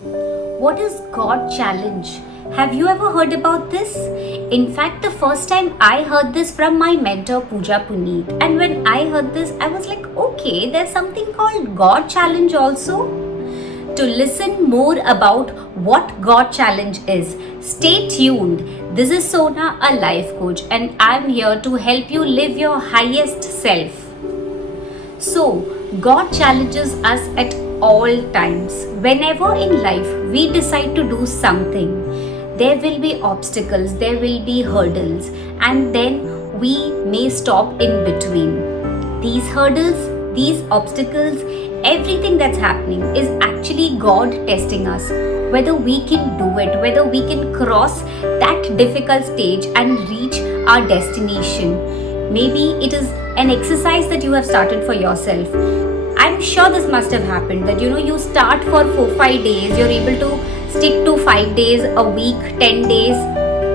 What is God challenge? Have you ever heard about this? In fact, the first time I heard this from my mentor Pooja Puneet, and when I heard this, I was like, okay, there's something called God challenge also. To listen more about what God challenge is, stay tuned. This is Sona, a life coach, and I'm here to help you live your highest self. So, God challenges us at all times. Whenever in life we decide to do something, there will be obstacles, there will be hurdles, and then we may stop in between. These hurdles, these obstacles, everything that's happening is actually God testing us. Whether we can do it, whether we can cross that difficult stage and reach our destination. Maybe it is an exercise that you have started for yourself. I'm sure this must have happened that you start for 4-5 days, you're able to stick to 5 days a week, 10 days,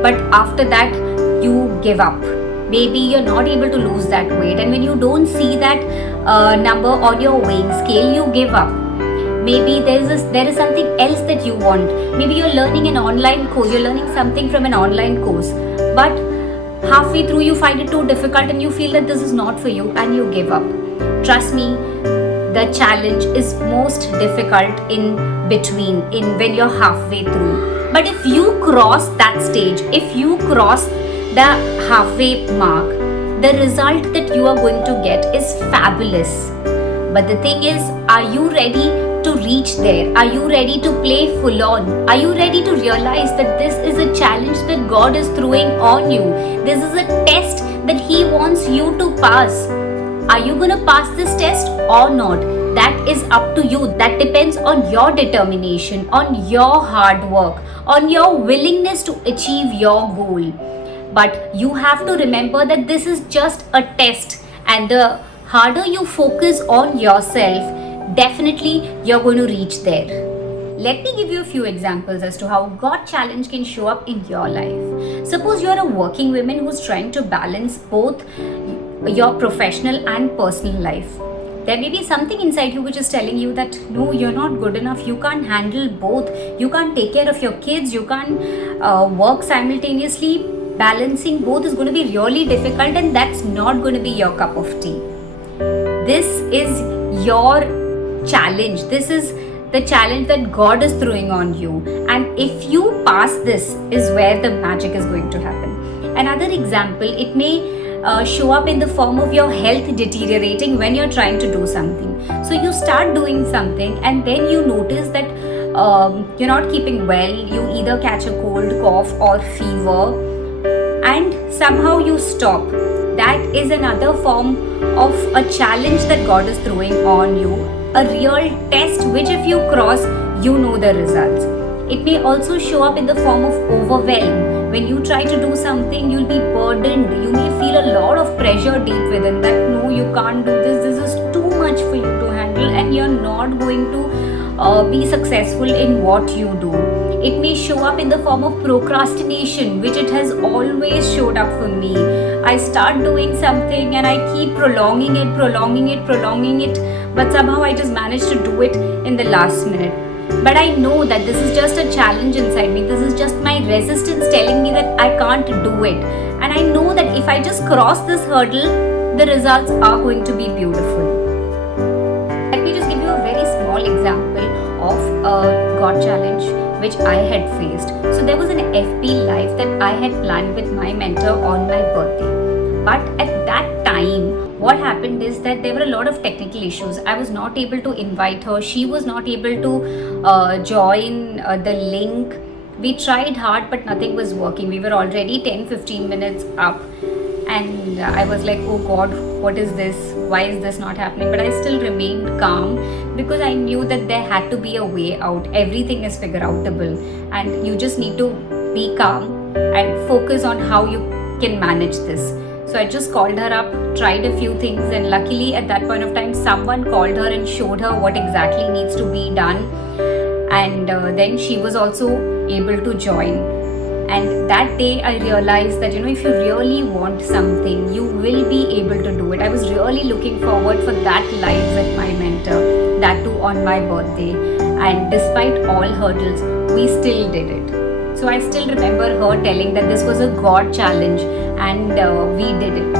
but after that you give up. Maybe you're not able to lose that weight, and when you don't see that number on your weighing scale, you give up. Maybe there is something else that you want. Maybe you're learning an online course, you're learning something from an online course, but halfway through you find it too difficult and you feel that this is not for you and you give up. Trust me, the challenge is most difficult in between, in when you're halfway through. But if you cross that stage, if you cross the halfway mark, the result that you are going to get is fabulous. But the thing is, are you ready to reach there? Are you ready to play full on? Are you ready to realize that this is a challenge that God is throwing on you? This is a test that He wants you to pass. Are you going to pass this test or not? That is up to you. That depends on your determination, on your hard work, on your willingness to achieve your goal. But you have to remember that this is just a test, and the harder you focus on yourself, definitely you're going to reach there. Let me give you a few examples as to how God challenge can show up in your life. Suppose you're a working woman who's trying to balance both your professional and personal life. There may be something inside you which is telling you that no, you're not good enough, you can't handle both, you can't take care of your kids, you can't work simultaneously. Balancing both is going to be really difficult, and that's not going to be your cup of tea. This is your challenge. This is the challenge that God is throwing on you. And if you pass this, is where the magic is going to happen. Another example, it may show up in the form of your health deteriorating when you're trying to do something. So you start doing something and then you notice that you're not keeping well. You either catch a cold, cough or fever, and somehow you stop. That is another form of a challenge that God is throwing on you, a real test which if you cross, you know the results. It may also show up in the form of overwhelm. When you try to do something, you'll be burdened. You may feel a lot of pressure deep within that no, you can't do this is too much for you to handle, and you're not going to be successful in what you do. It may show up in the form of procrastination, which it has always showed up for me. I start doing something and I keep prolonging it, but somehow I just manage to do it in the last minute. But I know that this is just a challenge inside me. This is just my resistance telling me that I can't do it. And I know that if I just cross this hurdle, the results are going to be beautiful. Let me just give you a very small example of a God challenge which I had faced. So there was an FP live that I had planned with my mentor on my birthday. But at that time, what happened is that there were a lot of technical issues. I was not able to invite her. She was not able to join the link. We tried hard, but nothing was working. We were already 10-15 minutes up. And I was like, oh God, what is this? Why is this not happening? But I still remained calm because I knew that there had to be a way out. Everything is figure outable, and you just need to be calm and focus on how you can manage this. So I just called her up, tried a few things, and luckily at that point of time, someone called her and showed her what exactly needs to be done. And then she was also able to join. And that day I realized that, if you really want something, you will be able to do it. I was really looking forward for that live with my mentor, that too on my birthday. and despite all hurdles, we still did it. So I still remember her telling that this was a God challenge, and we did it.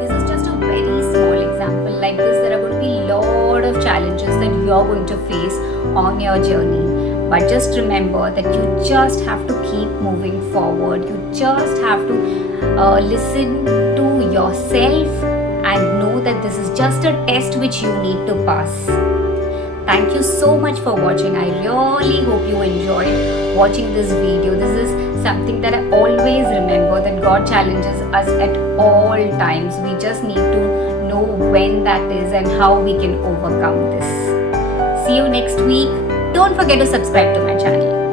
This is just a very small example. Like this, there are going to be a lot of challenges that you are going to face on your journey. But just remember that you just have to keep moving forward. You just have to listen to yourself and know that this is just a test which you need to pass. Thank you so much for watching. I really hope you enjoyed watching this video. This is something that I always remember, that God challenges us at all times. We just need to know when that is and how we can overcome this. See you next week. Don't forget to subscribe to my channel.